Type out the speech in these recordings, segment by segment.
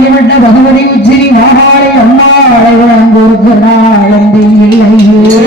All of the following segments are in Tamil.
ஆகிவிட்ட பகவதி உச்சிரி மாகாளி அம்மாளை அங்கூருக்கு நாளந்தி இல்லையே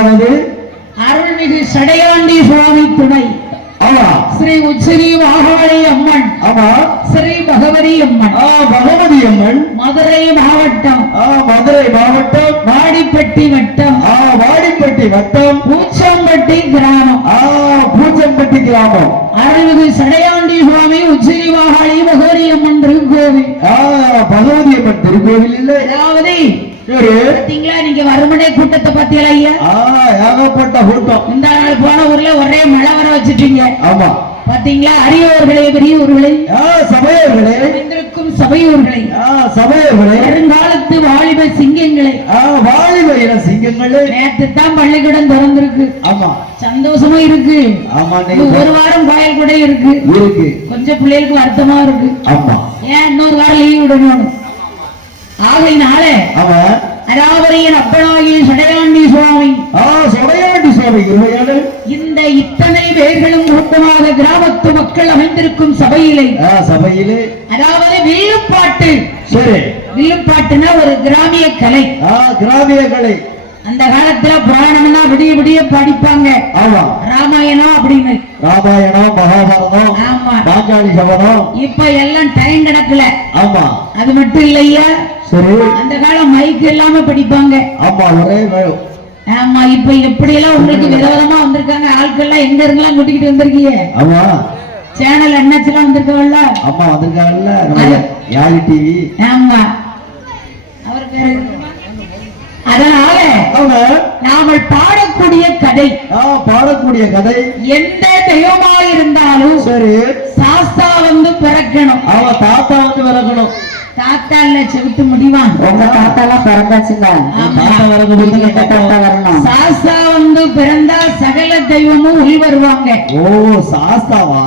அதாவது அருள்மிகு சடையாண்டி சுவாமி துணை ஆமா ஸ்ரீ உச்சினி மாகாளி அம்மன் ஆமா ஸ்ரீ பகவதி அம்மன் பகவதி அம்மன் மதுரை மாவட்டம் மதுரை மாவட்டம் வாடிப்பட்டி வட்டம் வாடிப்பட்டி வட்டம் பூச்சம்பட்டி கிராமம் பூச்சம்பட்டி கிராமம் அருள்மிகு சடையாண்டி சுவாமி உச்சினி மாகாளி பகவதி அம்மன் திருக்கோவில் பகவதி அம்மன் திருக்கோவில் இல்லை அதாவது பாத்தீங்களா நீங்க வருமனே கூட்டத்தை பத்தியல ஐயா ஏகப்பட்ட கூட்டம் இந்த நாள் போன ஊர்ல ஒரே மழை வர வச்சுட்டீங்க ஆமா பாத்தீங்களா அரியவர்களே பெரியவர்களே சபையர்களே வந்திருக்கும் சபையூர்களே சபையர்களே வருங்காலத்து வாலிப சிங்கங்களே வாலிப இன சிங்கங்களே நேற்று தான் பள்ளிக்கூடம் திறந்திருக்கு ஆமா சந்தோஷமா இருக்கு ஆமா ஒரு வாரம் கோயில் கூட இருக்கு கொஞ்சம் பிள்ளைகளுக்கு வருத்தமா இருக்கு ஆமா ஏன் இன்னொரு வாரம் லீவ் விடணும் ஆகையினால அராவரியின் அப்பனாகிய சடையாண்டி சுவாமி இந்த இத்தனை பேர்களும் கூட்டமாக கிராமத்து மக்கள் அமைந்திருக்கும் சபையிலே அதாவது வில்லுப்பாட்டு வில்லுப்பாட்டுனா ஒரு கிராமிய கலை அந்த காலத்துல புராணம்னா விடிய விடிய படிப்பாங்க ராமாயணம் அப்படின்னு ராமாயணம் மகாபாரதம் ஆமா பாஞ்சாலி சபதம் இப்ப எல்லாம் டைம் கணக்குல ஆமா அது மட்டும் இல்லையா சரி அந்த காலம் மைக் இல்லாம படிப்பாங்க ஆமா ஒரே ஆமா இப்ப எப்படி எல்லாம் உங்களுக்கு விதவிதமா வந்திருக்காங்க ஆட்கள் எல்லாம் எங்க இருந்தெல்லாம் கூட்டிக்கிட்டு வந்திருக்கீங்க ஆமா சேனல் என்னாச்சுலாம் வந்திருக்கவல்ல ஆமா வந்திருக்காங்கல்ல யாழி டிவி ஆமா அவர் பேரு அதனால நாமல் பாடக்கூடிய கதை எந்த தெய்வமா இருந்தாலும் சரி சாஸ்தா வந்து பிறக்கணும் தாத்தா வந்து பிறக்கணும் தாத்தா இல்ல செவிட்டு முடிவான் உங்க தாத்தா எல்லாம் பிறந்தாச்சுங்க சாஸ்தா வந்து பிறந்தா சகல தெய்வமும் உள் வருவாங்க சாஸ்தாவா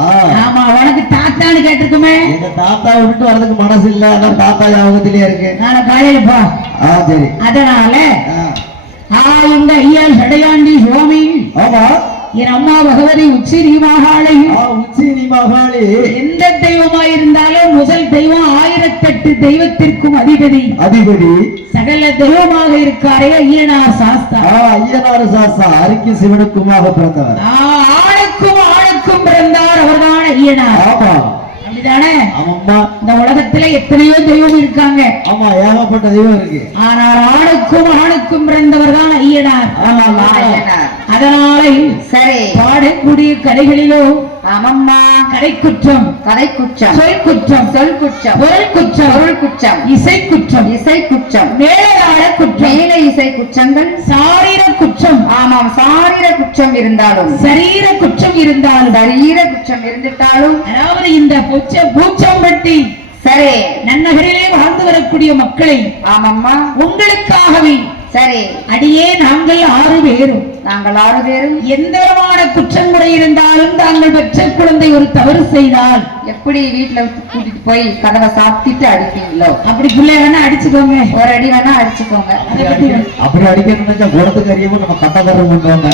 ஆமா உனக்கு தாத்தான்னு கேட்டிருக்குமே எங்க தாத்தா விட்டு வரதுக்கு மனசு இல்ல அதான் தாத்தா ஞாபகத்திலே இருக்கு நாளை காலையில போ சரி அதனால இந்த ஐயா சடையாண்டி சுவாமி ஆமா என் அம்மா பகவதி உச்சினி மாகாளி எந்த தெய்வமா இருந்தாலும் முதல் தெய்வம் 1008 தெய்வத்திற்கும் அதிபதி சகல தெய்வமாக இருக்காரே ஐயனார் சாஸ்தா அரிக்கு சிவனுக்குமாக பிறந்தவர் ஆளுக்கும் பிறந்தார் அவர்தான் ஐயனார் அப்படிதானே இந்த உலகத்துல எத்தனையோ தெய்வம் இருக்காங்க ஆமா ஏகப்பட்ட தெய்வம் இருக்கு ஆனால் ஆணுக்கும் பிறந்தவர் தான் ஐயனார் அதனால சரி பாடக்கூடிய கதைகளிலோ ஆமம்மா கதை குற்றம் சொல் குற்றம் இசை குற்றம் மேலாட குற்றம் மேல இசை குற்றங்கள் சாரீர குற்றம் ஆமாம் சாரீர குற்றம் இருந்தாலும் சரீர குற்றம் இருந்துட்டாலும் அதாவது இந்த பூச்சம்பட்டி சரி நன்னகரிலே வாழ்ந்து வரக்கூடிய மக்களை ஆமம்மா உங்களுக்காகவே சரி அடியே நாங்கள் 6 பேரும் எந்த விதமான குற்றமுறை இருந்தாலும் தாங்கள் பெற்ற குழந்தை ஒரு தவறு செய்தால் எப்படி வீட்டுல கூட்டிட்டு போய் கதவை சாத்திட்டு அடிப்பீங்களோ அப்படி பிள்ளை வேணா அடிச்சுக்கோங்க ஒரு அடி வேணா அடிச்சுக்கோங்க அப்படி அடிக்கணும்னா குணத்துக்கு அறியவும் நம்ம கட்டக்காரர் பண்ணுவாங்க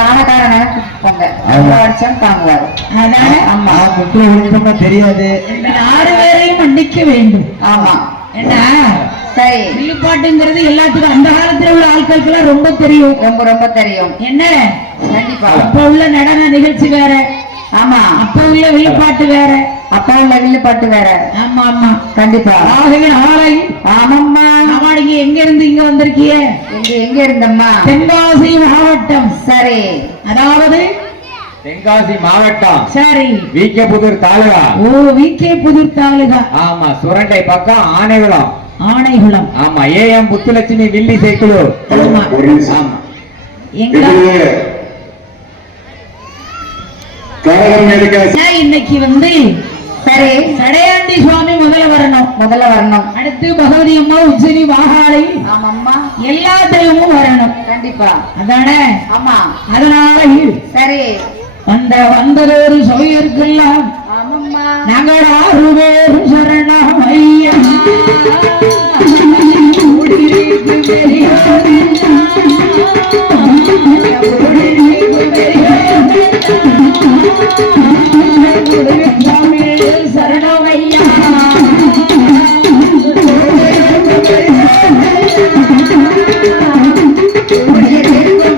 காணக்காரன போங்க அடிச்சாலும் தாங்குவாரு அதான ஆமா குற்றம் விழுந்தோம்னா தெரியாது 6 பேரையும் மன்னிக்க வேண்டும் ஆமா என்ன சரி வில்லுப்பாட்டுங்கிறது எல்லாத்துக்கும் அந்த காலத்துல உள்ள ஆட்களுக்கு ரொம்ப தெரியும் ரொம்ப தெரியும் என்ன கண்டிப்பா அப்ப உள்ள நடன நிகழ்ச்சி வேற ஆமா அப்ப உள்ள வில்லுப்பாட்டு வேற ஆமா ஆமா கண்டிப்பா ஆமாம்மா ஆமா நீங்க எங்க இருந்து இங்க வந்திருக்கீங்க எங்க இருந்தம்மா தென்காசி மாவட்டம் சரி அதாவது தென்காசி மாவட்டம் சரி விகே புதூர் தாலுகா விகே புதூர் தாலுகா ஆமா சுரண்டை பக்கம் ஆனைகுளம் ஆமா ஏஎம் புத்துலட்சுமி வில்லி சைக்கிள் ஆமா இன்னைக்கு வந்து சரி சடையாண்டி சுவாமி முதல்ல வரணும் அடுத்து பகவதி அம்மா உச்சினி மாகாளி ஆமாம்மா எல்லா தெய்வமும் வரணும் கண்டிப்பா அதானே ஆமா அதனால சரி வந்ததொரு சபையருக்கெல்லாம் நாங்கள் 6 பேரும் சரணம் ஐயா சரணம் ஐயா சரணம்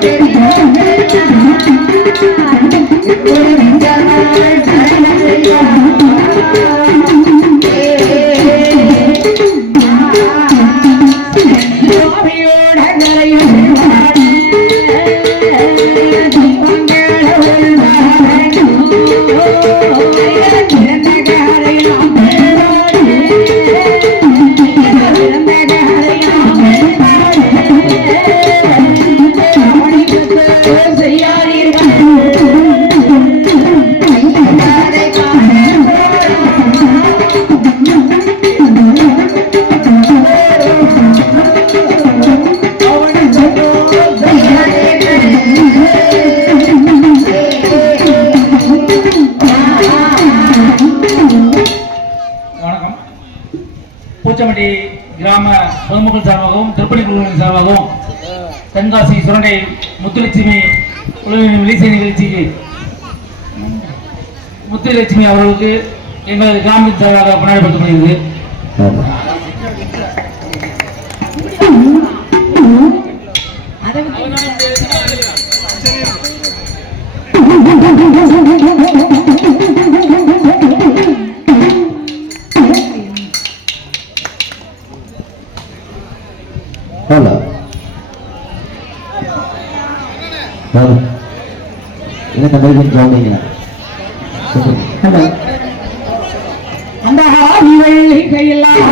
பூச்சமட்டி கிராம பொதுமக்கள் சார்பாகவும் திருப்பணி குழுவின் சார்பாகவும் தென்காசி சுரண்டை முத்துலட்சுமி குழுவின் விழிசை நிகழ்ச்சிக்கு முத்துலட்சுமி அவர்களுக்கு எங்களது கிராமத்தின் சார்பாக கொண்டாடப்பட்டுள்ளது. அந்த ஆவிவள்ளிகையெல்லாம்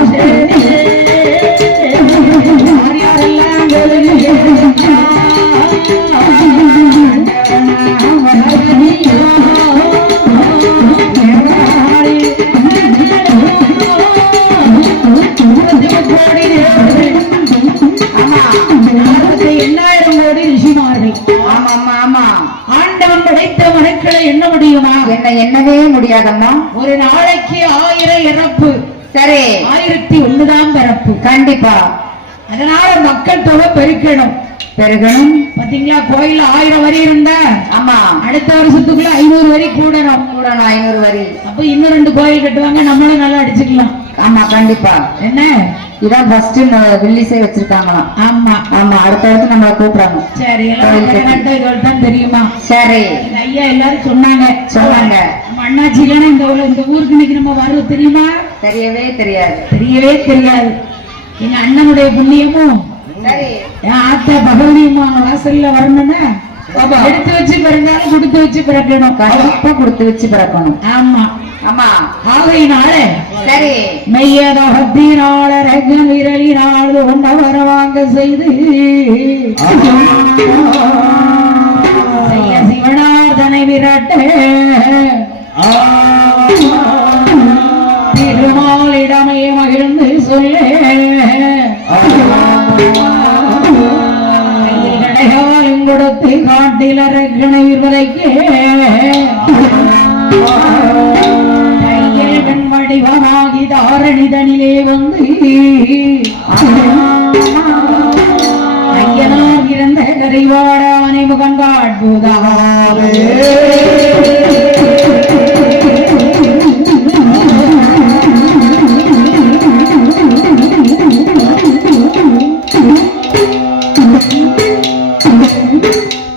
என்ன முடியுமா? என்ன எண்ணவே முடியாதம்மா. ஒரு நாளைக்கு 1000 இறப்பு. சரி, 1001 தான் பிறப்பு. கண்டிப்பா. அதனால மக்கள் தொகை பெருக்கணும். பாத்தீங்களா, கோயில்ல 1000 வரி இருந்தா ஆமா, அடுத்த வருஷத்துக்குள்ள 500 வரி கூடணும். 500 வரி. அப்ப இன்னும் 2 கோயில் கட்டுவாங்க, நம்மளும் நல்லா அடிச்சுக்கலாம். ஆமா, கண்டிப்பா. என்ன இதான் ஃபர்ஸ்ட் வில்லிசை வச்சிருக்காங்களாம். ஆமா ஆமா, அடுத்தடுத்து நம்மள கூப்பிடுறாங்க. சரி, எல்லாம் தான் தெரியுமா? சரி, ஐயா எல்லாரும் சொன்னாங்க. நம்ம அண்ணாச்சியிலான இந்த ஊருக்கு இன்னைக்கு நம்ம வருவோம் தெரியுமா? தெரியவே தெரியாது. எங்க அண்ணனுடைய புண்ணியமும் சரி, என் ஆத்தா பகவதியம்மா வாசல்ல வரணும்னா எடுத்து வச்சு பிறந்தாலும் கொடுத்து வச்சு பிறக்கணும். கண்டிப்பா கொடுத்து வச்சு பிறக்கணும். ஆமா ஆமா, ஆகையினால சரி, மெய்யதகத்தினால ரகம் விரலினால் ஒன்ன வரவாங்க செய்து சிவனாதனை விரட்ட திருமாலிடமே மகிழ்ந்து சொல்ல கடைகாலும் கொடுத்து காட்டில ரக்கணை விற்பதைக்கு கையில் கண் வடிவமாகி தாரணிதனிலே வந்து ஐயனார் இருந்த கரைவாடானை முகம் காட்புதாவே.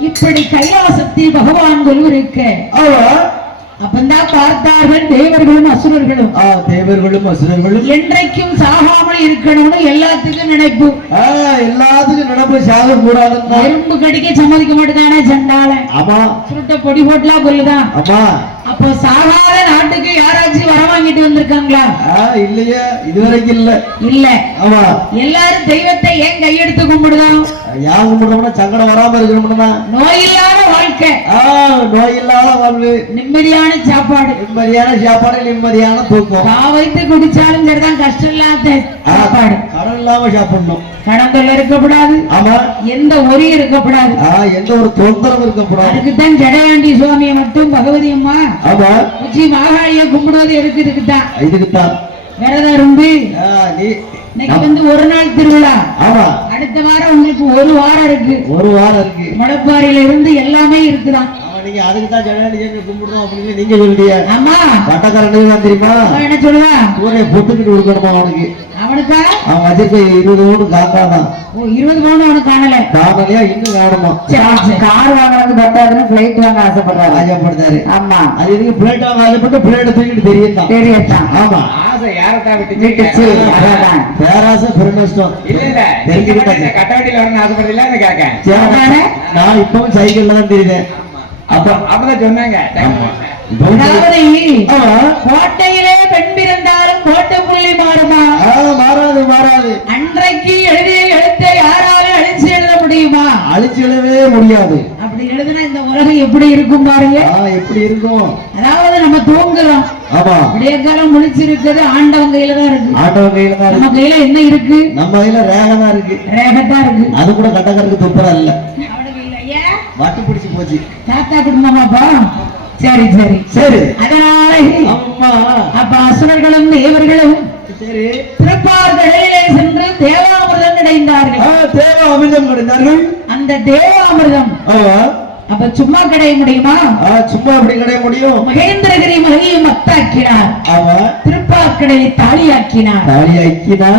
இப்படி கைலாசத்தில் பகவான் கொலுவிருக்க அப்பந்தான் பார்த்தார்கள் தேவர்களும் அசுரர்களும். தேவர்களும் அசுரர்களும் என்றைக்கும் சாகாமல் இருக்கணும்னு எல்லாத்துக்கும் நினைப்பு. எல்லாத்துக்கும் நினைப்பு சாக கூடாது. எறும்பு கடிக்க சம்மதிக்க மாட்டேதானே சண்டால. ஆமா, சுருட்ட பொடி போட்டுலாம் கொல்லுதான். ஆமா, அப்போ சாகாத நாட்டுக்கு யாராச்சும் வர வாங்கிட்டு வந்திருக்காங்களா? இல்லையா, இதுவரைக்கும் இல்ல. ஆமா, எல்லாரும் தெய்வத்தை ஏன் கையெடுத்து கும்பிடுதான்? யார் கும்பிடுறோம்னா சங்கடம் வராம இருக்கணும்னா நோய் இல்லாத வாழ்க்கை, நோய் இல்லாத வாழ்வு, நிம்மதியான சாப்பாடு, நிம்மதியான தூக்கம், வைத்து குடிச்சாலும் சரிதான், கஷ்டம் இல்லாத சாப்பாடு, கடன் இல்லாம சாப்பிடணும், கடன்கள் இருக்கக்கூடாது. ஆமா, எந்த ஒரி இருக்கக்கூடாது, எந்த ஒரு தொந்தரவு இருக்கக்கூடாது. அதுக்குத்தான் ஜடையாண்டி சுவாமியை மட்டும் பகவதி அம்மா ஆமா உச்சி மாகாளிய கும்பிடுவது இருக்குதான். இதுக்குத்தான் விரதம் இருந்து இன்னைக்கு ஒரு நாள் திருவிழா. ஆமா, அடுத்த வாரம் உங்களுக்கு ஒரு வாரம் இருக்கு. முளப்பாரியில இருந்து எல்லாமே இருக்குதான். நீங்க அதுக்கு தான் ஜனநாயகம் கும்பிடுறோம் அப்படின்னு நீங்க சொல்றீங்க. ஆமா, பட்டக்காரன் தெரியுமா என்ன சொல்லுவா? ஊரை பொட்டுக்கிட்டு கொடுக்கணுமா அவனுக்கா? அவன் வச்சிருக்க 20 பவுன் காக்கா தான். 20 பவுன் அவனுக்கு காணலையா? இன்னும் காணுமா? கார் வாங்கினது பத்தாதுன்னு பிளைட் வாங்க ஆசைப்படுறாரு. ஆமா, அது இதுக்கு பிளேட் வாங்க ஆசைப்பட்டு பிளேட்டை தூக்கிட்டு தெரியத்தான். ஆமா, ஆசை யாரத்தான் விட்டுச்சு. அதான் பேராசை பெருநஷ்டம். தெரிஞ்சுக்கிட்டேன். கட்டவட்டியில வரணும் ஆசைப்படுறீங்களா கேட்க. நான் இப்பவும் சைக்கிள்ல தான் தெரியுதேன். அப்பதான் சொன்னாங்க. கோட்டையிலே பெண் பிறந்தாலும் கோட்டை புள்ளி மாறுமா? மாறாது. அன்றைக்கு எழுதிய எழுத்தை யாராலும் அழிச்சு எழுத முடியுமா? அழிச்சு எழுதவே முடியாது. அப்படி எழுதுனா இந்த உலகம் எப்படி இருக்கும் பாருங்க. எப்படி இருக்கும்? அதாவது நம்ம தூங்குறோம். ஆமா, விடிய காலம் முழிச்சிருக்கிறது ஆண்டவன் கையில தான் இருக்கு. நம்ம கையில என்ன இருக்கு? நம்ம கையில ரேகதான் இருக்கு. அது கூட கட்டக்கருக்கு துப்புரா இல்ல. வாட்டு பிடிச்சு போச்சு. தாத்தா குடும்பமாப்பா. சரி. அதனால அப்ப அசுரர்களும் தேவர்களும் சரி. திருப்பார்கடலிலே சென்று தேவாமிர்தம் கிடைந்தார்கள். தேவ அமிர்தம் கிடைத்தார்கள். அந்த தேவாமிர்தம் அப்ப சும்மா கிடைய முடியுமா? சும்மா அப்படி கிடைய முடியும்? மகேந்திரகிரி மலையை மத்தாக்கினார். திருப்பார்கடலை தாலியாக்கினார்.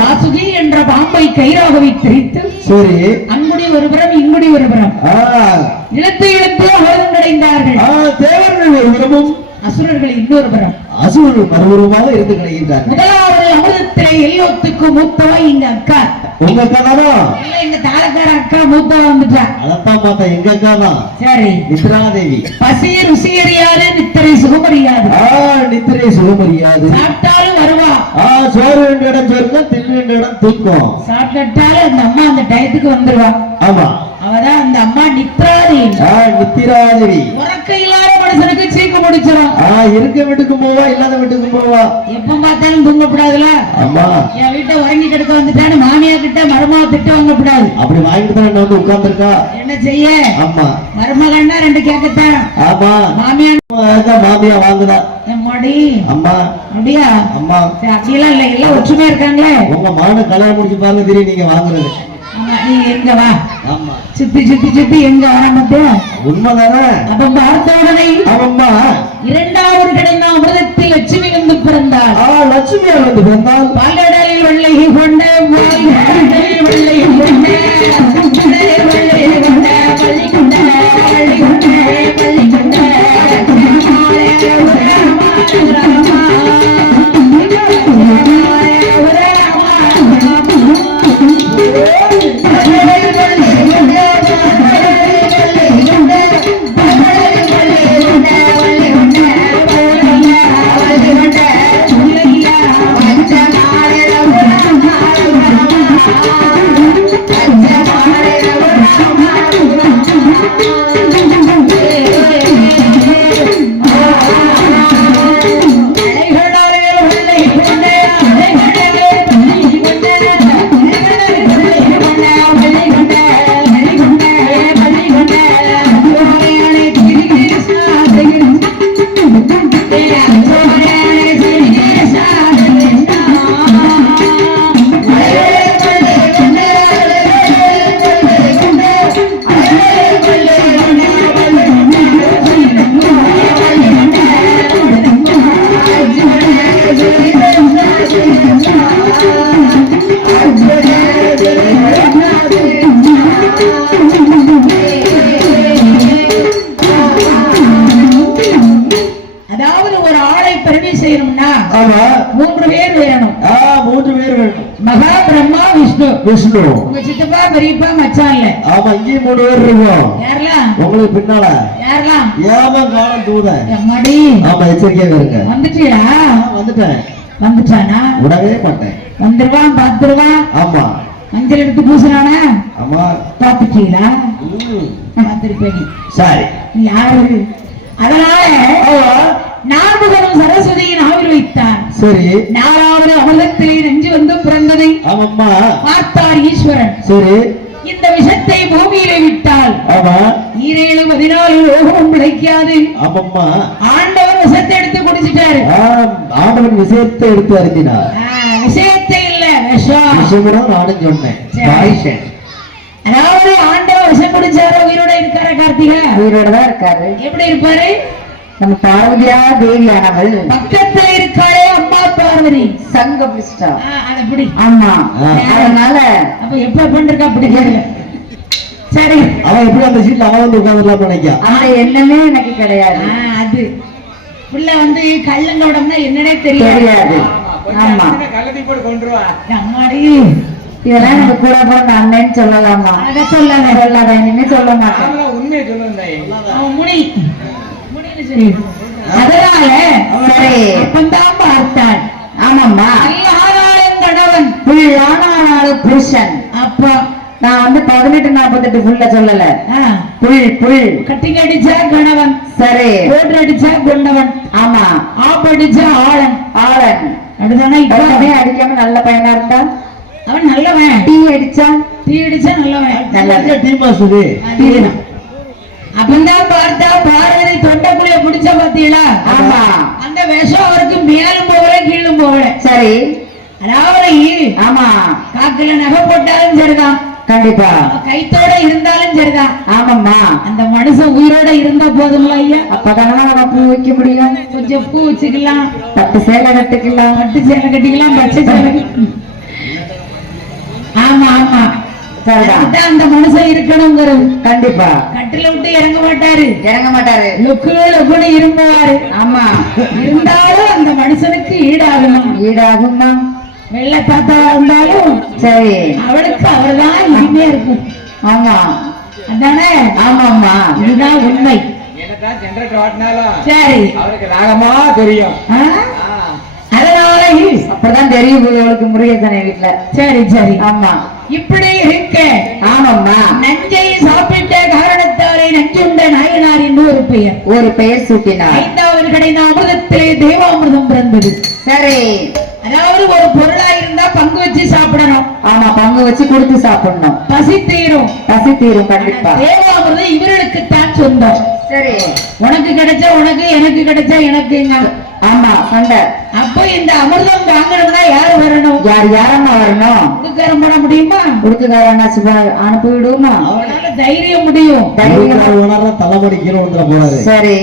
வாசுகி என்ற பாம்பை கயிறாக வைத்திருத்து சரி அங்குடி ஒரு புறம் இங்குடி ஒரு புறம் இழுத்து இழுத்து அமிர்தம் கிடைந்தார்கள். தேவர்கள் ஒரு புறமும் அசுரர்கள் இன்னொரு புறம். அசுரர்கள் மறுபுறமாக இருந்து கிடைக்கின்றார்கள். முதலாவது அமிர்தத்திலே எல்லோத்துக்கு மூத்தவா எங்க அக்கா. உங்க அக்கா தானா? இல்ல எங்க தாரக்கார அக்கா மூத்தவா வந்துட்டா. அதத்தான் பார்த்தா எங்க அக்கா தான். சரி நித்ராதேவி. பசி ருசி அறியாது நித்திரை சுகமறியாது. நித்திரை சுகமறியாது. சாப்பிட்டாலும் வருவா. சோறு வேண்டிய இடம் சோறுங்க, தின்னு வேண்டிய இடம் தூக்கம். சாப்பிட்டாலும் அந்த அம்மா அந்த டயத்துக்கு வந்துருவா. ஆமா அவதான் அந்த அம்மா நித்ராதேவி. நித்திராதேவி. உறக்க இல்லாத மனுஷனுக்கு சீக்கு முடிச்சிடும். இருக்க வீட்டுக்கு போவா, இல்லாத வீட்டுக்கு போவா. எப்ப பார்த்தாலும் தூங்கக்கூடாதுல. ஆமா என் வீட்டை உறங்கி கிடக்க வந்துட்டான்னு மாமியா கிட்ட மருமக திட்ட வாங்கக்கூடாது. அப்படி வாங்கிட்டு தான் என்ன வந்து உட்கார்ந்துருக்கா. என்ன செய்ய? ஆமா மருமகன்னா ரெண்டு கேட்கத்தான். ஆமா மாமியா மாமியா வாங்குதா. எம்மாடி அம்மா அப்படியா? அம்மா அப்படியெல்லாம் இல்ல, எல்லாம் ஒற்றுமையா இருக்காங்களே. உங்க மான கல்யாணம் முடிச்சு பாருங்க தெரியும் நீங்க வாங்குறது. நீ எங்க வா. ஆமா சுத்தி சுத்தி சுத்தி எங்க வர மாட்டேன். உண்மைதானே? அப்ப பார்த்த உடனே ஆமாம்மா இரண்டாவது கிடைந்த அமிர்தத்தில் லட்சுமி வந்து பிறந்தாள். லட்சுமி வந்து பிறந்தாள். பாலடலில் வெள்ளை கொண்ட வெள்ளை கொண்ட விஷ்ணு. உங்க சித்தப்பா பெரியப்பா மச்சான் இல்ல. ஆமா இங்கேயும் 3 பேர் இருக்கோம். யாரெல்லாம்? உங்களுக்கு பின்னால யாரெல்லாம்? ஏமா காலம் தூதன். அம்மாடி. ஆமா எச்சரிக்கையா இருங்க. வந்துட்டியா? வந்துட்டேன். வந்துட்டானா? உடவே மாட்டேன். வந்துருவான் பாத்துருவான். ஆமா மஞ்சள் எடுத்து பூசினானா? ஆமா பாத்துட்டீங்களா? பாத்துருப்பேன். சரி யாரு? அதனால நான்முகனும் சரஸ்வதியின் ஆவில் வைத்தான். சரி 4வது அமிர்தத்திலே நெஞ்சு வந்து பிறந்ததை ஆமாம்மா பார்த்தார் ஈஸ்வரன். சரி இந்த விஷத்தை பூமியிலே விட்டால் ஆமா 7 14 லோகம் பிழைக்காது. ஆமாம்மா ஆண்டவர் விஷத்தை எடுத்து குடிச்சிட்டாரு. ஆண்டவன் விஷயத்தை எடுத்து அருந்தினார். விஷயத்தை இல்ல விஷம். விஷம் நானும் சொன்னேன். அதாவது ஆண்டவர் விஷம் குடிச்சாரு. உயிரோட இருக்காரு கார்த்திகா? உயிரோட தான் இருக்காரு. எப்படி இருப்பாரு? நம்ம பார்வதியா தேவியானவள் பக்கத்துல இருக்காளே அம்மா பார்வதி சங்க பிஸ்டா. அது ஆமா அதனால அப்ப எப்ப பண்றா அப்படி தெரியல. சரி அவன் எப்படி அந்த சீட்ல அவன் வந்து உட்கார்ந்துலாம் நினைக்கா. அந்த எண்ணமே எனக்கு கிடையாது. அது புள்ள வந்து கள்ளங்கோடம்னா என்னன்னே தெரியாது. ஆமா கள்ளத்தி போட்டு கொண்டு வா. அம்மாடி இதெல்லாம் நம்ம கூட போன அண்ணன்னு சொல்லலாமா? அத சொல்லாத இனிமே சொல்ல மாட்டேன். உண்மையை சொல்லுங்க. அவன் முனி சரி அதனால சரி அப்பந்தான் பார்த்தான். ஆமாம்மா ஆனாலும் கணவன் புல்லானாலும் புருஷன். அப்ப நான் வந்து 1848 புள்ள சொல்லல. புல் கட்டிங் அடிச்சா கணவன். சரி போட்டு அடிச்சா கொண்டவன். ஆமா ஆப் அடிச்சா ஆளன். அப்படிதானே? இப்ப அடிக்காம நல்ல பையனா இருந்தா அவன் நல்லவன். டீ அடிச்சா நல்லவன். நல்ல டீ மாசுது. அப்பந்தான் பார்த்தா பார்வதி தொண்டைக்குள்ள பிடிச்ச பாத்தீங்களா? ஆமா அந்த விஷம் அவருக்கு மேலும் போகல கீழும் போகல. சரி அதாவது ஆமா காக்குல நகை போட்டாலும் சரிதான், கண்டிப்பா கைத்தோட இருந்தாலும் சரிதான், ஆமாம்மா அந்த மனுஷன் உயிரோட இருந்தா போதும்ல ஐயா. அப்பதானே நம்ம பூ வைக்க முடியும், கொஞ்சம் பூ வச்சுக்கலாம், பட்டு சேலை கட்டுக்கலாம், பட்டு சேலை கட்டிக்கலாம், பச்சை சேலை ஆமா ஆமா சரிதான். அந்த மனுஷன் இருக்கணுங்கிறது கண்டிப்பா. கட்டில விட்டு இறங்க மாட்டாரு, இறங்க மாட்டாரு, லுக்குன்னு இருந்துவாரு. ஆமா இருந்தாலும் அந்த மனுஷனுக்கு ஈடாகுமா, ஈடாகுமா. வெள்ள தாத்தா இருந்தாலும் சரி அவளுக்கு அவர்தான் இனிமே இருக்கும். ஆமா அதானே, ஆமாம்மா இதுதான் உண்மை. என்னதான் ஜெனரேட்டர் ஓட்டினாலும் சரி அவருக்கு ராகமா தெரியும். அதனால அப்பதான் தெரியும் அவளுக்கு முருகேசனை வீட்டுல. சரி சரி ஆமா இப்படி இருக்க ஆமாம்மா நஞ்சை சாப்பிட்ட காரணத்தாலே நஞ்சுண்ட நாயனார் என்று ஒரு பெயர் சூட்டினார். 5வது கிடைந்த அமிர்தத்திலே தேவாமிர்தம் பிறந்தது. சரி அதாவது ஒரு பொருளா இருந்தா பங்கு வச்சு சாப்பிடணும். ஆமா பங்கு வச்சு கொடுத்து சாப்பிடணும், பசி தீரும், பசி தீரும் கண்டிப்பா. தேவாமிர்தம் இவர்களுக்கு தான் சொந்தம். சரி உனக்கு கிடைச்சா உனக்கு, எனக்கு கிடைச்சா எனக்குங்க. ஆமா சண்டை. அப்ப இந்த அமிர்தம் வாங்கணும்னா யாரு வரணும், யாரம்மா வரணும், உட்காரம் பண்ண முடியுமா, கொடுத்துக்காரனாச்சு அனுப்பி விடுவோமா, அவனால தைரியம் முடியும். தலைமடிக்கணும் போறாரு. சரி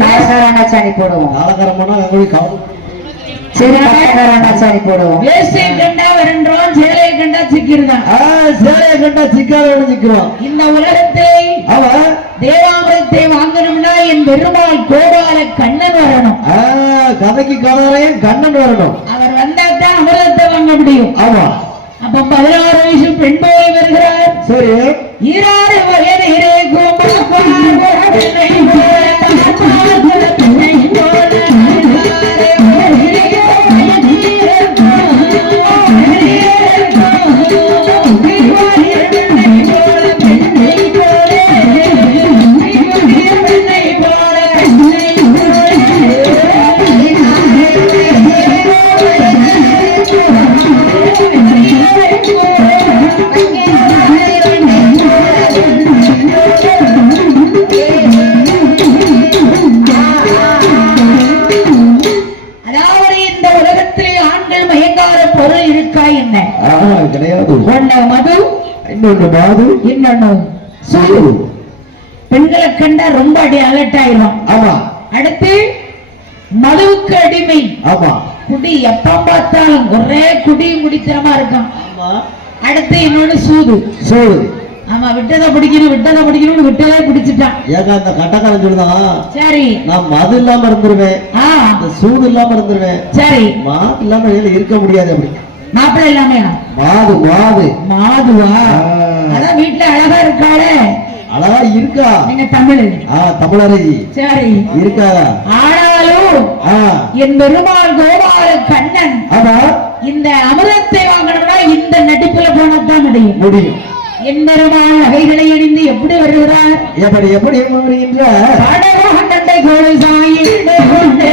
தாளக்காரனாச்சு அனுப்பி போடுவோம், தாளக்காரம் போனா கவனம். சரி பட்டக்காரனாச்சு அனுப்பி போடுவோம். வேஷ்டியை கண்டா வரன்றோம், சேலையை கண்டா சிக்கிருதான். சேலையை கண்டா சிக்காத சிக்கிறோம். இந்த உலகத்தை தேவாமிரத்தை வாங்கணும்னா என் பெருமாள் கோபால கண்ணன் வரணும். கதைக்கு கதையும் கண்ணன் வரணும். அவர் வந்தாத்தான் அமிர்தத்தை வாங்க முடியும். ஆமா அப்ப 16 வயசு பெண் போய் வருகிறார். சரி 26 வயதிலே கிடையாது. ஒன்னு மது, இன்னொன்று மாது, இன்னொன்னு சூது. பெண்களை கண்டா ரொம்ப அலர்ட் ஆயிரும். ஆமா அடுத்து மதுவுக்கு அடிமை. ஆமா குடி எப்ப பார்த்தாலும் ஒரே குடி முடித்தனமா இருக்கான். ஆமா அடுத்து இன்னொன்னு சூது. சூது ஆமா விட்டதை பிடிக்கணும் விட்டதே பிடிச்சிட்டான். ஏங்க அந்த கட்டக்காரன் சொல்லுதான், சரி நான் மது இல்லாம இருந்துருவேன், சூடு இல்லாம இருந்துருவேன், சரி மாது இல்லாம இருக்க முடியாது. அப்படி மாப்பிள்ளை இல்லாம மாது மாது மாதுவா, அதான் வீட்டுல அழகா இருக்காளே. அழகா இருக்கா, நீங்க தமிழ் தமிழரை சரி இருக்காதா. ஆனாலும் என் பெருமாள் கோபால கண்ணன் இந்த அமிர்தத்தை வாங்கணும்னா இந்த நடிப்புல போனதான் முடியும். என் பெருமாள் நகைகளை அணிந்து எப்படி வருகிறார், எப்படி வருகின்ற பாடகண்டை கோலை சாயி பச்சை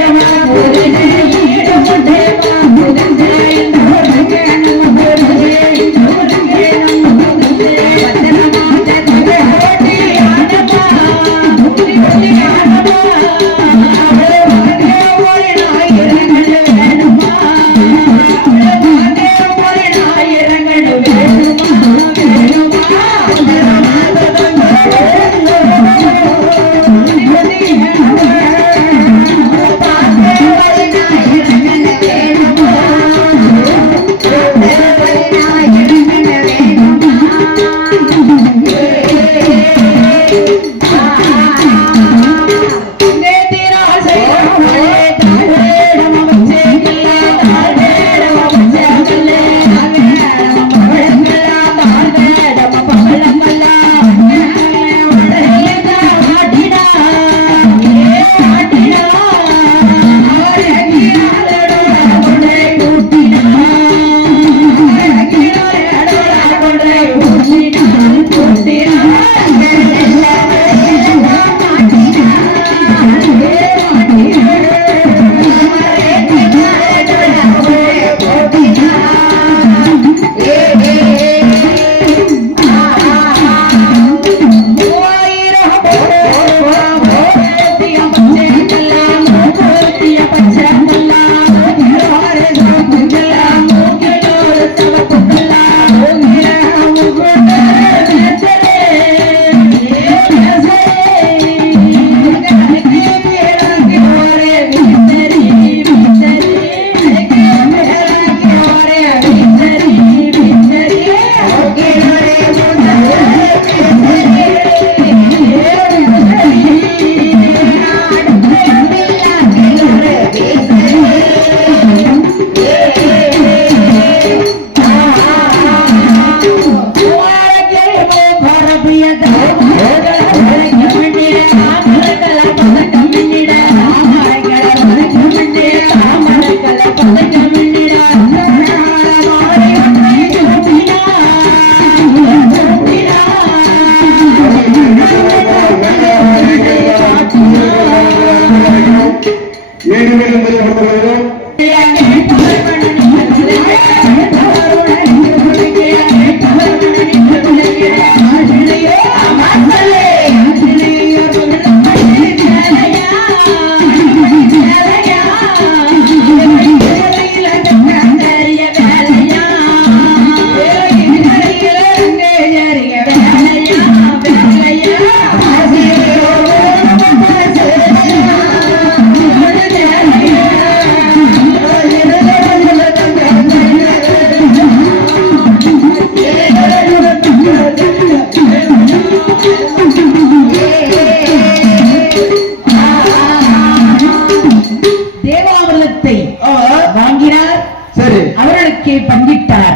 வாங்கினார். சரி, அவர்களுக்கு பங்கிட்டார்.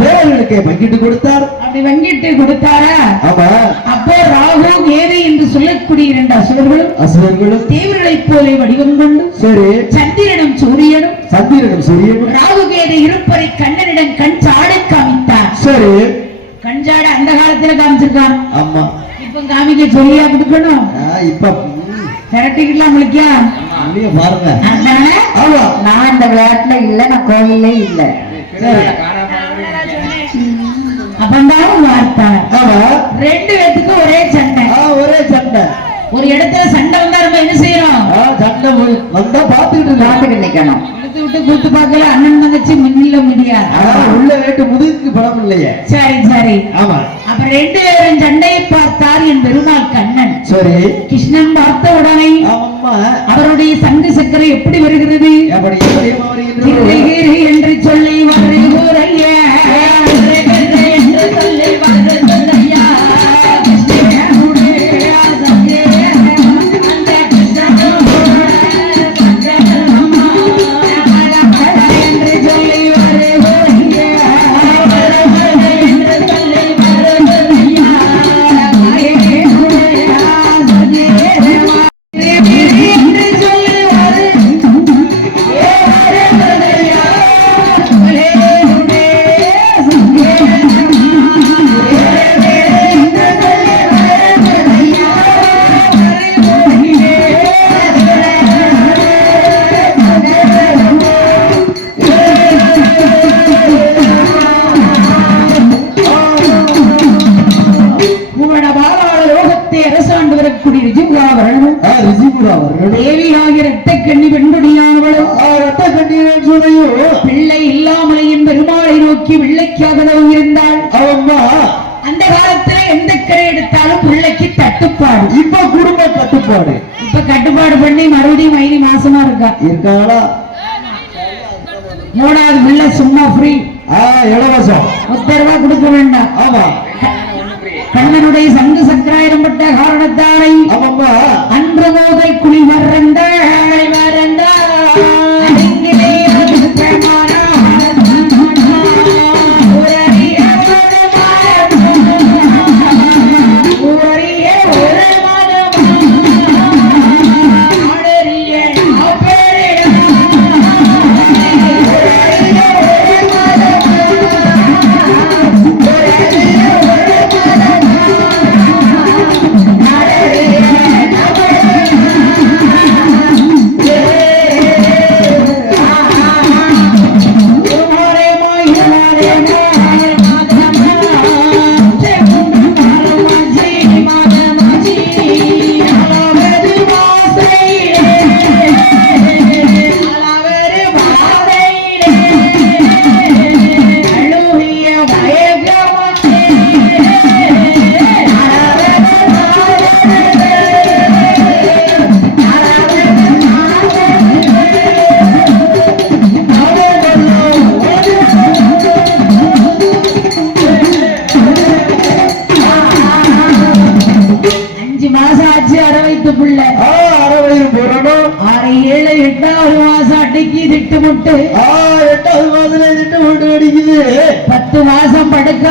தேவர்களுக்கு பங்கிட்டு கொடுத்தார். அப்படி பங்கிட்டு கொடுத்தாரா? அப்போ ராகு கேது என்று சொல்லக்கூடிய இரண்டு அசுரர்களும் தேவர்களைப் போல வடிவம் கொண்டு சரி சந்திரனும் சூரியனும் ராகு கேது இருப்பதை கண்ணனிடம் கண் சாட காமித்தார். சரி, கஞ்சாட அந்த காலத்துல காமிச்சிருக்கான். ஆமா, இப்ப காமிக்க சொல்லியா கொடுக்கணும். இப்ப கரெக்டிக்கலாம் முழிக்கா பாருங்க. நான் இந்த விளையாட்டுல இல்ல, நான் கோயிலே இல்ல. அப்பந்தான் வார்த்தை. ரெண்டு பேத்துக்கு ஒரே சண்டை. ஒரு இடத்துல சண்டை வந்தா நம்ம என்ன செய்யறோம்? சண்டை வந்தா பாத்துக்கிட்டு நிக்கணும். விட்டு கூத்து பார்க்கல, அண்ணன் தங்கச்சி மின்னில முடியாது. உள்ள வேட்டு முதுகுக்கு படம் இல்லையே. சரி. ஆமா. அப்ப ரெண்டு பேரும் சண்டையை பார்த்தார் என் பெருமாள் கண்ணன். சரி, கிருஷ்ணன் பார்த்த உடனே அவருடைய சங்கு சக்கரை எப்படி வருகிறது என்று சொல்லி வருகிறையா பிள்ளை இல்லாமலே என் பெருமாளை நோக்கி வெள்ளைக்காகவும் இருந்தாள். அந்த காலத்துல எந்த கரை எடுத்தாலும் பிள்ளைக்கு தட்டுப்பாடு. இப்ப குடும்ப கட்டுப்பாடு. இப்ப கட்டுப்பாடு பண்ணி மறுபடியும் 5 மாசமா இருக்காளா? மூணாவது பிள்ளை சும்மா ஃப்ரீ, இலவசம், 10 ரூபாய் கொடுக்க வேண்டாம். ஆமா, கண்ணனுடைய சங்கு சக்கராயிரம் பட்ட காரணத்தாரை அன்று மோதை குழி மறந்த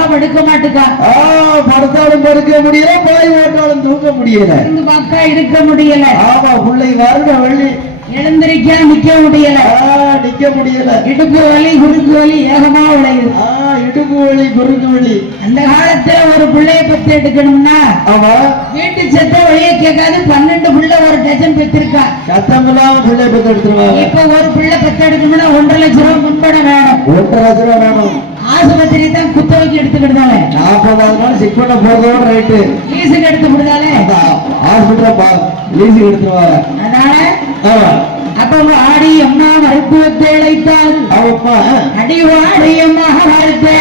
படுக்க மாட்டுக்கா. படுத்தாலும் படுக்க முடியல, போய் ஓட்டாலும் தூக்க முடியல, இருக்க முடியல. ஆமா, பிள்ளை வருட வள்ளி எழுந்திருக்க நிக்க முடியல, நிக்க முடியல, இடுப்பு வலி குறுக்கு வலி ஏகமா உழையுது. இடுப்பு வலி குறுக்கு வலி. அந்த காலத்துல ஒரு பிள்ளைய பத்து எடுக்கணும்னா ஆமா வீட்டு சத்தம் வழியே கேட்காது. 12 பிள்ளை ஒரு டஜன் பெற்றிருக்கா. சத்தம் இல்லாம பிள்ளை பத்து எடுத்துருவாங்க. இப்ப ஒரு பிள்ளை பத்து எடுக்கணும்னா 1.5 லட்சம் ரூபாய் முன்பணம் வேணும். 1.5 லட்சம் ரூபாய் வேணும். ஆஸ்பத்திரி தான் குத்தவைக்கு எடுத்துக்கிட்டாலே 40,000 நாள் செக் பண்ண போறதோட ரைட்டு. லீஸுக்கு எடுத்து விடுதாலே ஹாஸ்பிட்டல் லீஸுக்கு எடுத்துருவாங்க. அதனால அப்ப ஆடி அம்மா மருத்துவத்தை அழைத்தால் அடி வாடி அம்மா மருத்துவ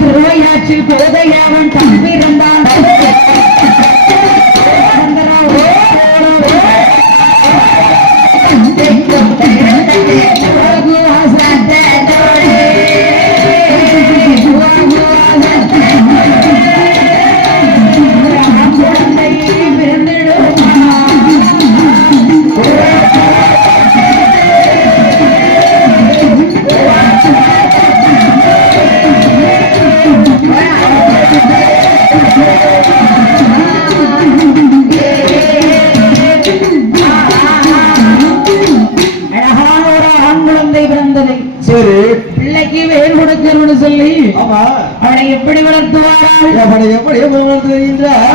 திருவையாற்றில் போதையாவன் தம்பிருந்தான். பிள்ளைக்கு வேர் கொடுக்கணும்னு சொல்லி அவனை எப்படி வளர்த்துவார்கள்? அவனை எப்படி வளர்த்துகின்றார்?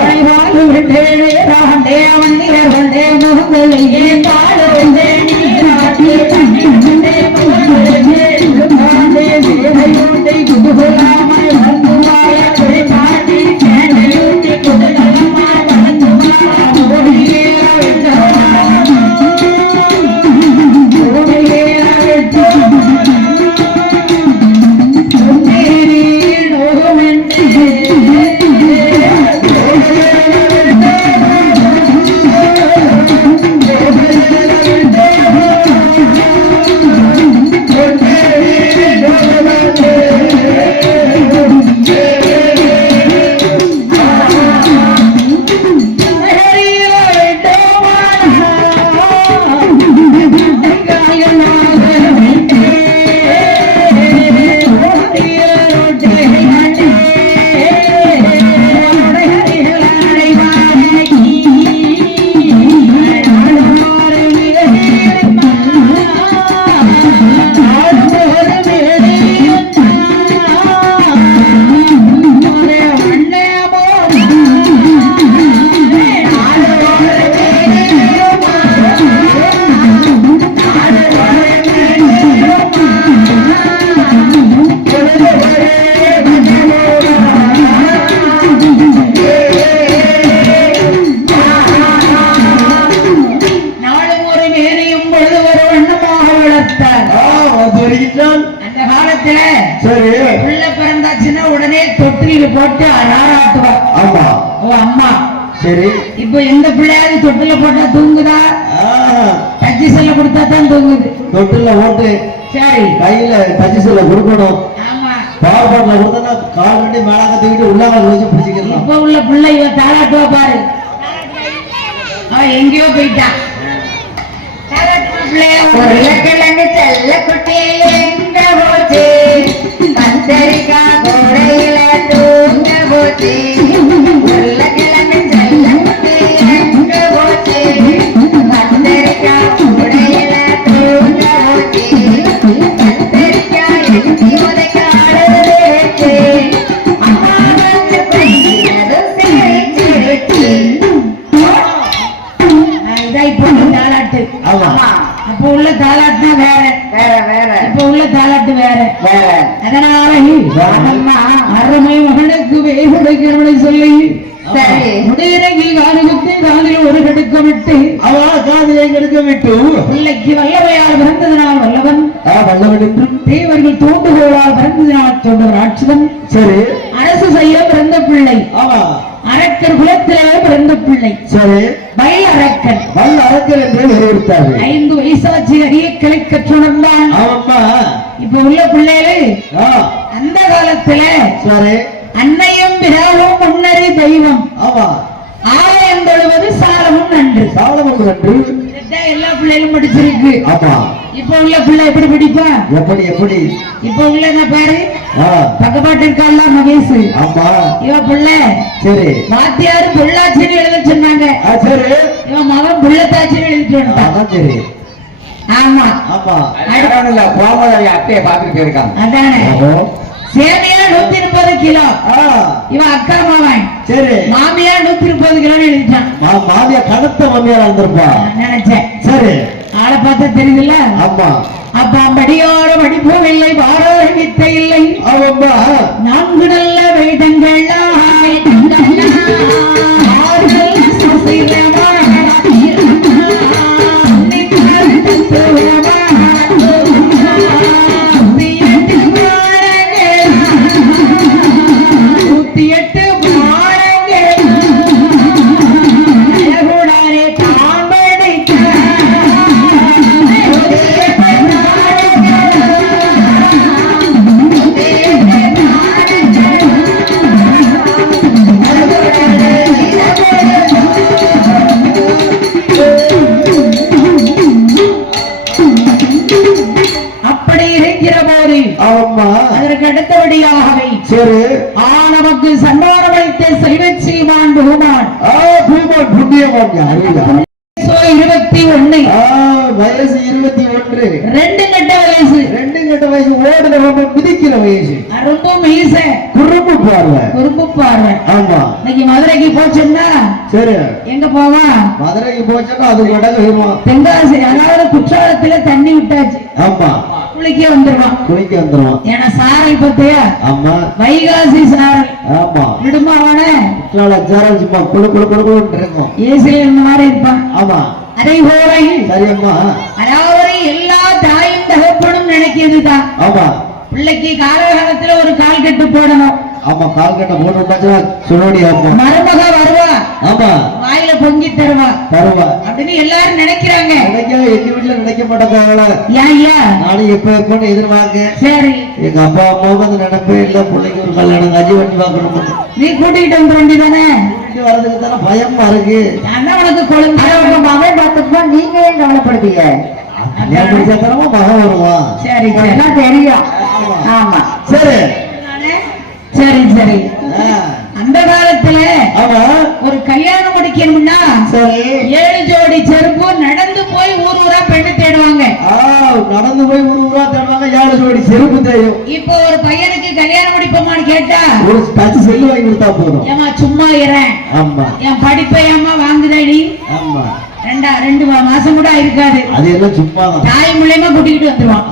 அந்த காலத்துல பிள்ளை பிறந்தாச்சுன்னா உடனே தொட்டில் போட்டு ஆராட்டுவார். அம்மா சரி. இப்ப எந்த பிள்ளையாவது தொட்டில போட்டா தூங்குதா? டச்சு செல்ல கொடுத்தா தான் தூங்குது. தொட்டில ஓட்டு சரி கையில டச்சு செல்ல கொடுக்கணும். பவர் பாட்டில கொடுத்தா கால் வண்டி மேலாக தூக்கிட்டு உள்ளாக வச்சு பிடிச்சிக்கலாம். இப்ப உள்ள பிள்ளை இவ தாளாட்டுவா பாரு. அவன் எங்கேயோ போயிட்டான். உருளைக்கிழங்கு செல்ல குட்டியே எங்க போச்சு? கத்தரிக்கா கோடையில தூங்க போச்சு. உருளைக்கிழங்கு செல்ல குட்டியே எங்க போச்சு? கத்தரிக்கா கோடையில தூங்க போச்சு. கத்தரிக்கா எட்டி உதைக்காடுச்சு. அம்மா வந்து பையனது சிரிச்சிருச்சு. இதை இப்போ தாளாட்டு. அப்போ உள்ள தாலாட்டுனா வேற வேற வேற, இப்ப உள்ள தாலாட்டு வேற வேற. அதனால அருமை மகனுக்கு வேகுடைக்கிறவனை சொல்லி சரி முடியிறங்கி காதுகுத்தி காதில் ஒரு கெடுக்கமிட்டு அவா காதிலை கெடுக்கமிட்டு பிள்ளைக்கு வல்லவையால் பிறந்ததனால் வல்லவன் வல்லவன் என்றும் தேவர்கள் தூண்டுகோளால் பிறந்ததனால் தோன்றவர் ஆட்சிதன் சரி அரசு செய்ய பிறந்த பிள்ளை ஆமா அரக்கர் குலத்திலே பிறந்த பிள்ளை சரி வயல் அரக்கன் வல்ல அரக்கர் என்று விரைவித்தார்கள் 5 வயசாட்சி அறிய கிளை கற்றுணர்ந்தான். ஆமாம்மா இப்ப உள்ள பிள்ளைகளே அந்த காலத்துல சரி அன்னையும் பிராவும் முன்னறி தெய்வம் ஆமா ஆலயம் தொழுவது சாலமும் நன்று சாலமும் நன்று எல்லா பிள்ளைகளும் படிச்சிருக்கு. ஆமா இப்ப உள்ள பிள்ளை எப்படி படிப்பா எப்படி எப்படி இப்ப உள்ள என்ன பாரு பக்கப்பாட்டு இருக்கால மகேஷ் ஆமா இவ பிள்ளை சரி வாத்தியாரு பொள்ளாச்சின்னு எழுத சொன்னாங்க சரி இவன் மகன் புள்ளத்தாச்சின்னு எழுதிட்டு வந்தான். சரி ஆமா ஆமா போகும்போது அத்தையை பார்த்துட்டு இருக்காங்க. அதானே சேமியா 130 கிலோ இவன் அக்கா மாவன் சரி மாமியா 130 கிலோ எழுதிட்டான். மாமியா கனத்த மாமியார் இருந்திருப்பா நினைச்சேன். சரி ஆளை பார்த்தா தெரியுதுல்ல. ஆமா அப்ப படியோர படிப்பும் இல்லை பாரோர வித்தை இல்லை. ஆமாம்மா 4 நல்ல வேதங்கள் அதற்கு அடுத்தபடியாகவே சரி நமக்கு சன்மானம் அளித்த செல்வச் சீமான் பூமான் புண்ணியமான் 21 வயசு 21 2 கட்ட வயசு ஓடுற மிதிக்கிற வயசு ரொம்ப மீச குறும்பு பார்வை ஆமா இன்னைக்கு மதுரைக்கு போச்சோம்னா சரி எங்க போவா மதுரைக்கு போச்சோம்னா அது இடங்குமா தென்காசி அதாவது குற்றாலத்துல தண்ணி விட்டாச்சு. ஆமா குளிக்க வந்துருவான் ஏன்னா சாரல் பத்தியா ஆமா வைகாசி சாரல் ஆமா விடுமா அவன குற்றால சாரல் சும்மா குழு குழு குழுன்னு இருக்கும். ஏசில இந்த மாதிரி இருப்பான். ஆமா அதே போல சரியம்மா அதாவது எல்லா தாயும் தகப்பனும் நினைக்கிறதுதான். ஆமா பிள்ளைக்கு காலகாலத்துல ஒரு கால் கட்டு போடணும். ஆமா கால் கட்ட போட்டு சுழோடி ஆமா மருமக வருவா. ஆமா வாயில பொங்கி தருவா அப்படின்னு எல்லாரும் நினைக்கிறாங்க. எங்க வீட்டுல நினைக்க மாட்டாங்க. நானும் எப்பன்னு எதிர்பார்க்க. சரி எங்க அப்பா அம்மாவுக்கு அந்த நினைப்பே இல்ல. பிள்ளைக்கு ஒரு கல்யாணம் காட்சி வண்டி பார்க்கணும். நீ கூட்டிட்டு வந்து வேண்டிதானே. கூட்டிட்டு வர்றதுக்கு தானே பயமா இருக்கு. அண்ணா உனக்கு குழந்தை மகன் பார்த்துப்பா. நீங்க ஏன் கவலைப்படுத்தீங்க? மகன் வருவான். சரி தெரியும். ஆமா சரி சரி சரி அந்த காலத்துல ஒரு கல்யாணம் முடிக்கணும்னா 7 ஜோடி செருப்பு நடந்து போய் ஊரா பெண்ணு தேடுவாங்க. 7 ஜோடி செருப்பு தேடும். இப்போ ஒரு பையனுக்கு கல்யாணம் முடிப்போமான்னு கேட்டா ஒரு டச் செல்லு வாங்கி கொடுத்தா போதும். ஏமா சும்மா இரேன். ஆமா என் படிப்பை ஏமா வாங்குதடி. ஆமா 2 மாசம் கூட ஆயிருக்காது. அது எல்லாம் சும்மா தாய் மூலமா கூட்டிட்டு வந்துருவான்.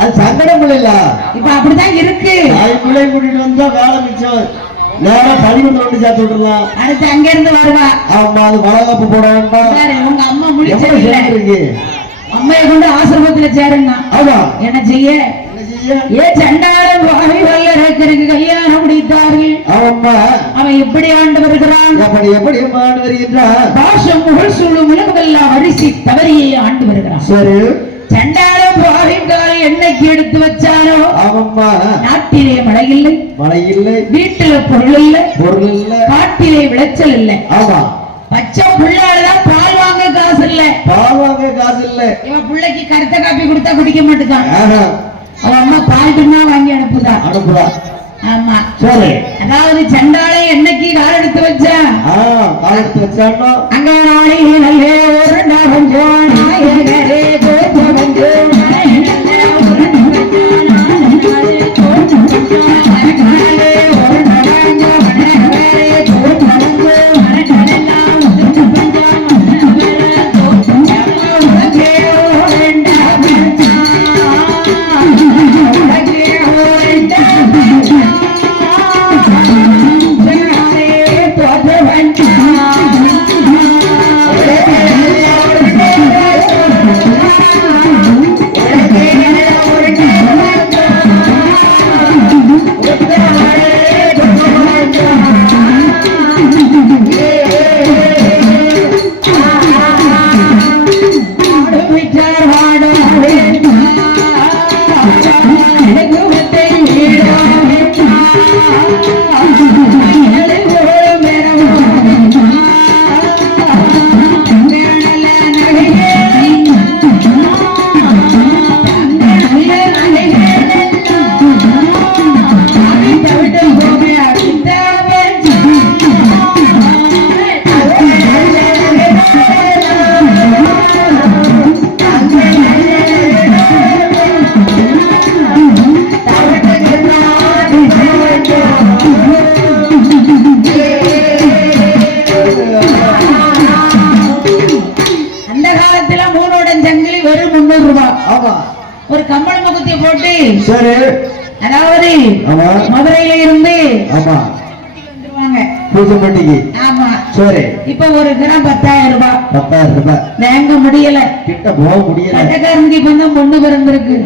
அது சங்கடம் இல்ல. இப்ப அப்படிதான் இருக்கு. தாய் பிள்ளை கூட்டிட்டு வந்தா வேலை மிச்சம். நேரா பள்ளிக்கூடத்துல கொண்டு சேர்த்து விட்டுலாம். அடுத்து அங்க இருந்து வருவா. ஆமா அது வளகாப்பு போட வேண்டாம். உங்க அம்மா முடிச்சிருக்கு. அம்மையை கொண்டு ஆசிரமத்துல சேருங்க. ஆமா என்ன செய்ய சண்டாளன் வாகை வல்லரக்கருக்கு கல்யாணம் முடித்தார்கள். அவன் எப்படி ஆண்டு வருகிறான். எப்படி ஆண்டு வருகின்றான். பாஷம் புகழ் சூழும் உலகமெல்லாம் வரிசை தவறியே ஆண்டு வருகிறான். சரி சண்டாளன் வாகைக்கால் என்னைக்கு எடுத்து வச்சானோ நாட்டிலே மழை இல்லை வீட்டுல பொருள் இல்ல காட்டிலே விளைச்சல் இல்லை. ஆமா பச்சை புள்ளாலதான் பால் வாங்க காசு இல்ல. இவன் பிள்ளைக்கு கருத்த காப்பி கொடுத்தா குடிக்க மாட்டேதான். அவன் அம்மா பால் பின்னா வாங்கி அனுப்புதா. ஆமா சரி அதாவது சண்டாளை என்னைக்கு கால் எடுத்து வச்சான். அங்க நாளை நல்ல ஒரு நகஞ்சோன் நாயகரே கோச்சவஞ்சோன் வேண்ட ஒரு கம்பள முகத்தை போட்டு சரி அதாவது மதுரையில இருந்து வந்துருவாங்க பூசப்பட்டிக்கு. ஆமா சரி. இப்ப ஒரு கிராம் 10,000 ரூபாய். 10,000 ரூபாய் வாங்க முடியல, கிட்ட போக முடியல. கட்டக்காரங்க இப்ப தான் பொண்ணு பிறந்திருக்கு.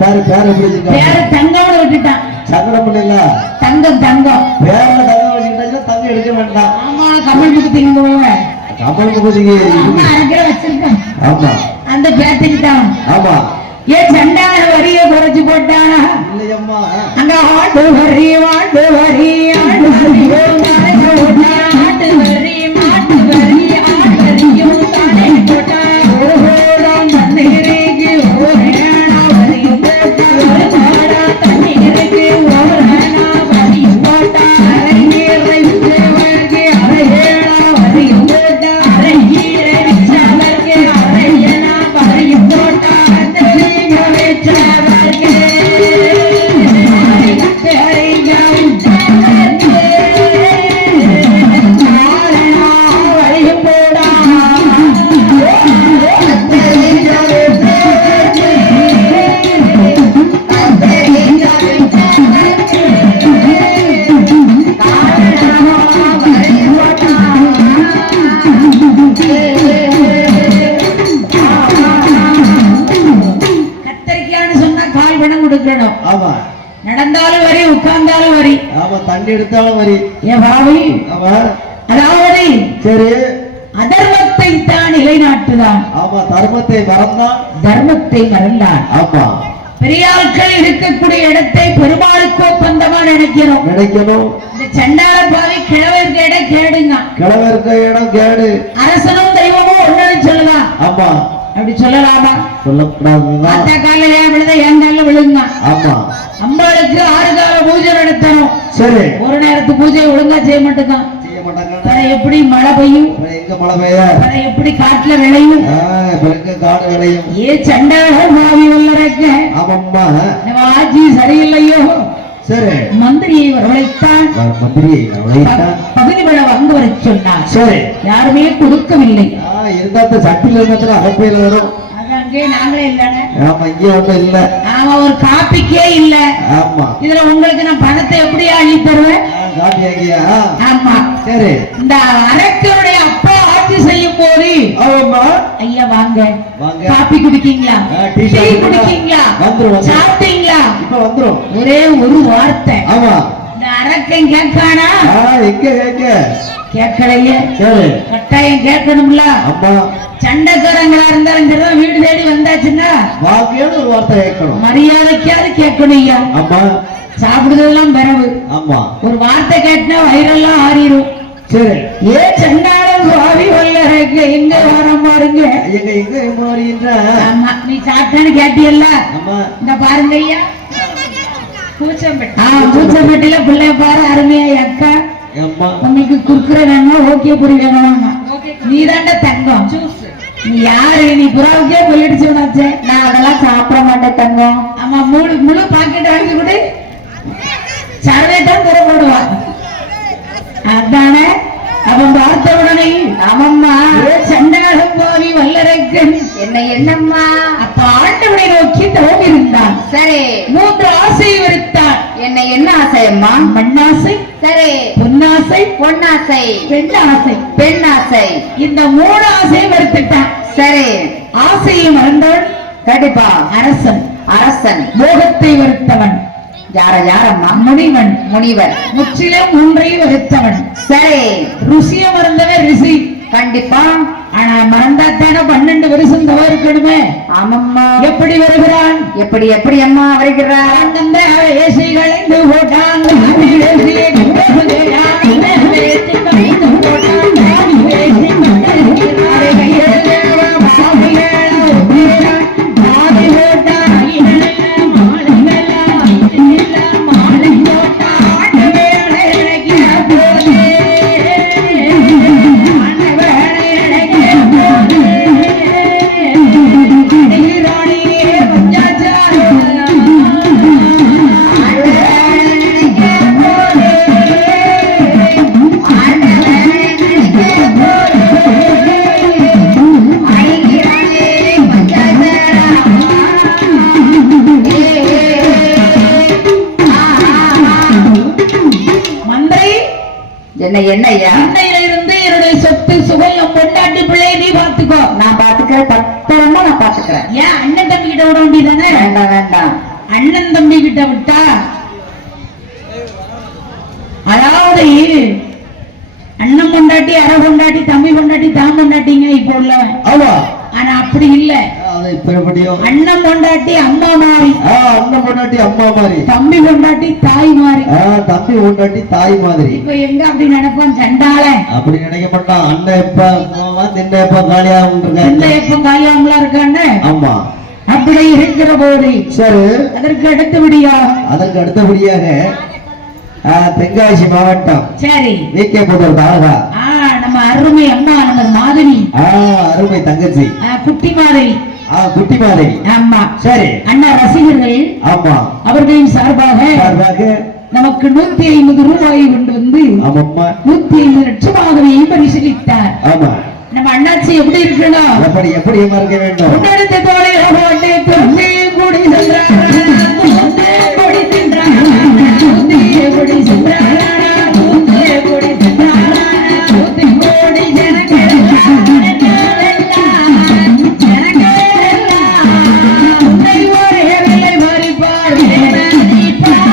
பாரு பேர பேர தங்கம்னு விட்டுட்டான். சங்கடம் இல்ல, தங்கம் தங்கம் பேர்ல தங்கம் வச்சுக்கிட்டா தங்கம் எடுக்க வேண்டாம். ஆமா கமல் முகத்திங்க போவாங்க. கமல் முகத்திக்கு அரைக்கிற வச்சிருக்கேன். ஆமா அந்த பேத்துக்கு தான். ஆமா ஏன் சண்டான வரிய குறைச்சு போட்டானா இல்லையம்மா. அங்க ஆட்டு வரி மாட்டு வரி ஆட்டு வரியும் ஆட்டு வரி மாட்டு வரி ஆட்டரியும் தானே போட்டா ஒரு ஹோடம் தண்ணீருக்கு ஒரு ஏனா வரியும் ஒரு மாடா தண்ணீருக்கு ஒரு ஏனா வரியும் போட்டா அரையீரை விற்றவர்க்கு அரை ஏனா வரியும் போட்டா அரையீரை விற்றவர்க்கு அரை ஏனா வரியும் போட்டா நடந்தாலும் வரி உட்கார்ந்தாலும் வரி. ஆமா தண்ணி எடுத்தாலும் வரி. ஏன் பாவி? ஆமா அதாவது சரி அதர்மத்தை தான் நிலைநாட்டுதான். ஆமா தர்மத்தை மறந்தான் தர்மத்தை மறந்தான். ஆமா பெரிய ஆட்கள் இருக்கக்கூடிய இடத்தை பெருமாளுக்கோ பந்தமா நினைக்கணும். இந்த சண்டாள பாவி கிழவருக்கு இடம் கேடுங்க. கிழவருக்கு இடம் கேடு. அரசனும் தெய்வமும் ஒன்னு சொல்லலாம். ஆமா அப்படி சொல்லலாமா? சொல்லக்கூடாது. அந்த காலையில விழுத என் கால விழுங்க. ஆமா அம்பாளுக்கு 6 கால பூஜை நடத்தணும். சரி ஒரு நேரத்து பூஜை ஒழுங்கா செய்ய மாட்டேங்க. எப்படி மழை பெய்யும்? எங்க மழை பெய்ய? எப்படி காட்டுல விளையும்? காடு விளையும். ஏ சண்டாள பாவி வல்லரக்க. ஆமாம்மா ஆட்சி சரியில்லையோ. சரி மந்திரியை வரவழைத்தான். பகுதி விழா வந்து வர சொன்னார். சரி யாருமே கொடுக்கவில்லை. இருந்தா சட்டில இருந்தா அகப்பையில வரும். அங்கே நாங்களே இல்லைன்னு. ஆமா இங்க ஒண்ணும் இல்ல. ஆமா ஒரு காப்பிக்கே இல்ல. ஆமா இதுல உங்களுக்கு நான் பணத்தை எப்படி அள்ளி தருவேன்? காப்பி ஆகியா? ஆமா சரி இந்த அரக்கனுடைய அப்பா ஆட்சி செய்யும் போது ஆமா ஐயா வாங்க வாங்க காப்பி குடிக்கீங்களா? டீ குடிக்கீங்களா? வந்துரும். சாப்பிட்டீங்களா? இப்ப வந்துரும். ஒரே ஒரு வார்த்தை. ஆமா இந்த அரக்கன் கேட்கானா? எங்க கேட்கலையே. சரி கட்டாயம் கேட்கணும்ல. ஆமா சண்டைக்காரங்களா இருந்தாலும் சரிதான் வீடு தேடி வந்தாச்சுன்னா வாக்கியான ஒரு வார்த்தை கேட்கணும். மரியாதைக்காவது கேட்கணும் ஐயா. ஆமா சாப்பிடுறதெல்லாம் பிறகு ஆமா ஒரு வார்த்தை கேட்டா வயிறெல்லாம் ஆறிடும். சரி ஏ சண்டாளம் சுவாமி வல்லரங்க எங்க வர பாருங்க. எங்க மாறின்ற. ஆமா நீ சாப்பிட்டேன்னு கேட்டியல்ல. ஆமா இந்த பாருங்க ஐயா பூச்சம்பட்டியில பிள்ளை பாரு அருமையா அக்கா. உங்களுக்கு குறுக்குற வேணும் ஓகே புரி வேணுமா? நீ தாண்ட தங்கம். நீ யாரு? நீ புறாவுக்கே போயிடுச்சு. நான் அதெல்லாம் சாப்பிட மாட்டேன் தங்கம். ஆமா முழு பாக்கெட் வாங்கி கூட சரவேட்டம் தர போடுவா. அதானே அவன் பார்த்த உடனே ஆமம்மா சண்டாளம் பாவி வல்லரக்கன் என்னம்மா அப்ப ஆண்டவனை நோக்கி தவம் இருந்தான். சரி 3 ஆசையை விருத்தான். என்ன ஆசை அம்மா? மண்ணாசை. சரி பொன்னாசை. பொன்னாசை. பெண்ணாசை. இந்த 3 ஆசையை வருத்திட்டான். சரி ஆசையை மறந்தவன் கண்டிப்பா அரசன். மோகத்தை வருத்தவன் யாரம்மா? முனிவர். முற்றிலும் 3ஐ வருத்தவன். சரி ருசிய மறந்தவன் ரிஷி. கண்டிப்பா. ஆனா மறந்தாத்தான 12 வருஷம் தவறு இருக்கணுமே. ஆமம்மா. எப்படி வருகிறான்? எப்படி எப்படி அம்மா வருகிறார்? அந்த ஏசை களைந்து போட்டான். என்ன ஐயா? அன்னையில இருந்து என்னுடைய சொத்து சுகம் பொண்டாட்டி பிள்ளைய நீ பாத்துக்கோ. நான் பாத்துக்கிறேன், பத்திரமா நான் பாத்துக்கிறேன். ஏன் அண்ணன் தம்பி கிட்ட விட வேண்டியதானே? வேண்டாம் வேண்டாம். அண்ணன் தம்பி கிட்ட விட்டா அதாவது அண்ணன் பொண்டாட்டி அரை பொண்டாட்டி தம்பி பொண்டாட்டி தான் பொண்டாட்டிங்க இப்போ உள்ளவன். ஆமா. ஆனா அப்படி இல்ல. அண்ணன் பொண்டாட்டி அம்மா மாறி, அண்ணன் பொண்டாட்டி அம்மா மாதிரி, தம்பி பொண்டாட்டி தாய் மாறி. தம்பி பொண்டாட்டி தாய் மாதிரி. இப்ப எங்க அப்படி நினைப்பான் சண்டால? அப்படி நினைக்க மாட்டான். அண்ணன் எப்ப தின்ன எப்ப காலியாகும் எப்ப காலியாமலா இருக்கான்னு. ஆமா. அப்படி இருக்கிற போது சரி, அதற்கு அடுத்தபடியாக தென்காசி மாவட்டம் சரி வீக்கேபுத்தூர் தாலுகா நம்ம அருமை அம்மா நம்ம மாதவி, அருமை தங்கச்சி குட்டி மாதவி, குட்டி மாதவி. ஆமா சரி. அண்ணா ரசிகர்கள் ஆமா அவர்களின் சார்பாக நமக்கு 150 ரூபாயை கொண்டு வந்து 150 லட்சமாகவே பரிசீலித்தார். ஆமா. நம்ம அண்ணாச்சி எப்படி இருக்கணும்? எப்படி எப்படி இருக்க வேண்டும்? முன்னெடுத்த தோழி ஓட்டை தொந்தி கூடி சென்றார், கூடி சென்றார், கூடி சென்றார், கூடி சென்றார், கூடி ஜனங்கள் உன்னை ஒரே விலை மறிப்பார், விலை மறிப்பார்,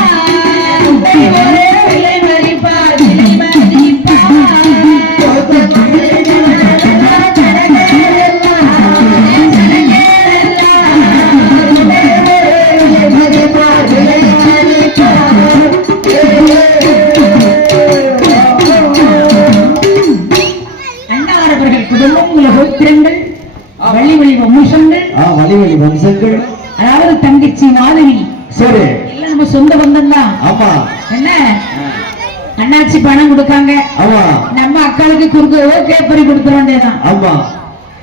உன்னை ஒரே விலை மறிப்பார், விலை மறிப்பார். வம்சங்கள், அதாவது தங்கச்சி மாதவி. சரி. எல்லாம் நம்ம சொந்த பந்தம் தான். ஆமா. என்ன அண்ணாச்சி பணம் கொடுக்காங்க. ஆமா. நம்ம அக்காளுக்கு குறுக்க கேப்பரி கொடுத்துட வேண்டியதான். ஆமா.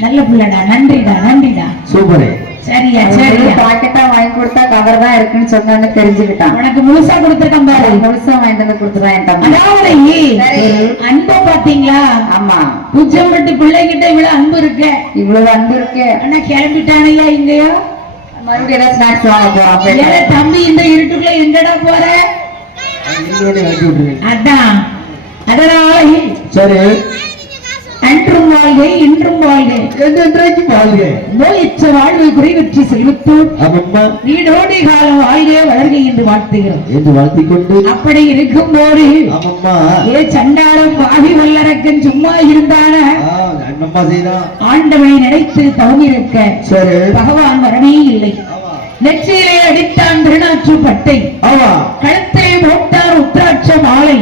நல்ல பிள்ளைடா, நன்றிடா நன்றிடா. சூப்பர். சரியா சரியா. பாக்கெட்டா வாங்கி கொடுத்தா கவர் தான் இருக்குன்னு சொன்னான்னு தெரிஞ்சுக்கிட்டான். உனக்கு முழுசா கொடுத்துருக்கேன் பாரு. முழுசா வாங்கிட்டு வந்து கொடுத்துருவான். அதாவது அன்பு பாத்தீங்களா? ஆமா. பூஜ்ஜம் விட்டு பிள்ளைகிட்ட இவ்வளவு அன்பு இருக்கு, இவ்வளவு அன்பு இருக்கு. ஆனா கிளம்பிட்டானையா இங்கயோ? மறுபடியும் ஏதாவது ஸ்நாக்ஸ் வாங்க போறான். தம்பி இந்த இருட்டுக்குள்ள எங்கடா போற? அதான் அதனால சரி. அன்றும் வாழ்க இன்றும் வாழ்க என்றென்றைக்கு வாழ்க, நோயற்ற வாழ்வை குறைவற்றி செல்வத்தோடு நீடோடி காலம் வாழ்க வளர்க என்று வாழ்த்துகிறோம் என்று வாழ்த்திக் கொண்டு அப்படி இருக்கும் போது ஏ சண்டாளம் பாவி வல்லரக்கன் சும்மா இருந்தான ஆண்டவனை நினைத்து தவமிருக்க பகவான் வரவே இல்லை. நெற்றியிலே அடித்தான் திருநாற்று பட்டை, கழுத்தை போட்டார் உத்திராட்ச மாலை,